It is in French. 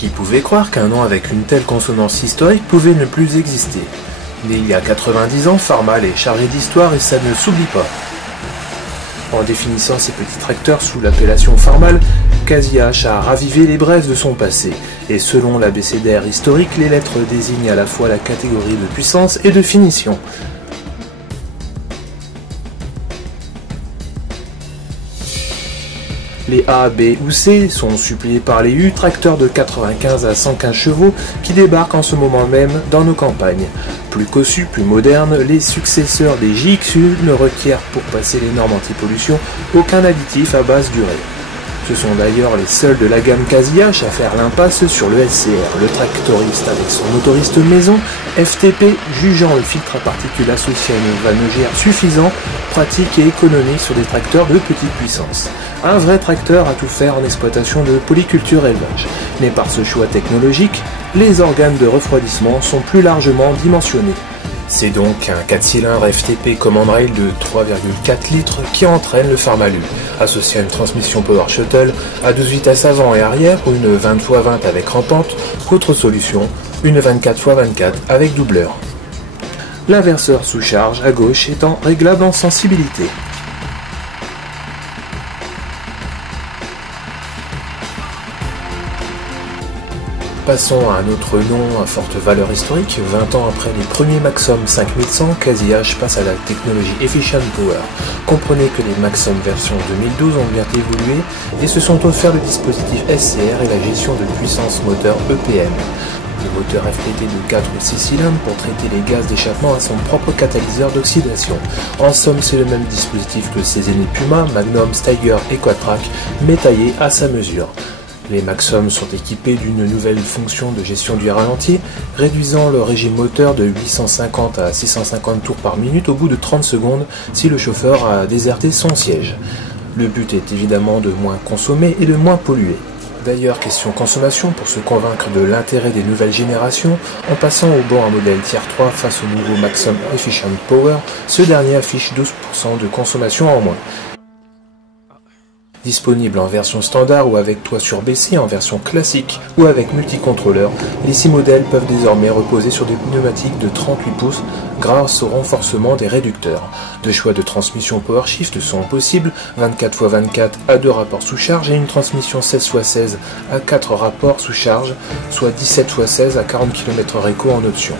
Qui pouvait croire qu'un nom avec une telle consonance historique pouvait ne plus exister? Né il y a 90 ans, Farmal est chargé d'histoire et ça ne s'oublie pas. En définissant ces petits tracteurs sous l'appellation Farmal, Casillac a ravivé les braises de son passé, et selon l'abécédaire historique, les lettres désignent à la fois la catégorie de puissance et de finition. Les A, B ou C sont suppléés par les U, tracteurs de 95 à 115 chevaux qui débarquent en ce moment même dans nos campagnes. Plus cossus, plus modernes, les successeurs des JXU ne requièrent pour passer les normes anti-pollution aucun additif à base d'urée. Ce sont d'ailleurs les seuls de la gamme Casillac à faire l'impasse sur le SCR, le tractoriste avec son motoriste maison, FTP, jugeant le filtre à particules associé à une vanne GR suffisant, pratique et économique sur des tracteurs de petite puissance. Un vrai tracteur à tout faire en exploitation de polyculture élevage. Mais par ce choix technologique, les organes de refroidissement sont plus largement dimensionnés. C'est donc un 4 cylindres FTP command rail de 3,4 litres qui entraîne le Farmal U, associé à une transmission Power Shuttle à 12 vitesses avant et arrière ou une 20x20 avec rampante, qu'autre solution, une 24x24 avec doubleur. L'inverseur sous charge à gauche étant réglable en sensibilité. Passons à un autre nom à forte valeur historique. 20 ans après les premiers Maxxum 5100, Casillac passe à la technologie Efficient Power. Comprenez que les Maxxum version 2012 ont bien évolué et se sont offerts le dispositif SCR et la gestion de puissance moteur EPM. Le moteur FPT de 4 ou 6 cylindres pour traiter les gaz d'échappement à son propre catalyseur d'oxydation. En somme, c'est le même dispositif que ses aînés Puma, Magnum, Steiger et Quadtrac, mais taillé à sa mesure. Les Maxxum sont équipés d'une nouvelle fonction de gestion du ralenti, réduisant le régime moteur de 850 à 650 tours par minute au bout de 30 secondes si le chauffeur a déserté son siège. Le but est évidemment de moins consommer et de moins polluer. D'ailleurs, question consommation, pour se convaincre de l'intérêt des nouvelles générations, en passant au banc un modèle Tier 3 face au nouveau Maxxum Efficient Power, ce dernier affiche 12% de consommation en moins. Disponible en version standard ou avec toit surbaissé, en version classique ou avec multicontrôleur, les 6 modèles peuvent désormais reposer sur des pneumatiques de 38 pouces grâce au renforcement des réducteurs. Deux choix de transmission PowerShift sont possibles, 24x24 à 2 rapports sous charge et une transmission 16x16 à 4 rapports sous charge, soit 17x16 à 40 km/h éco en option.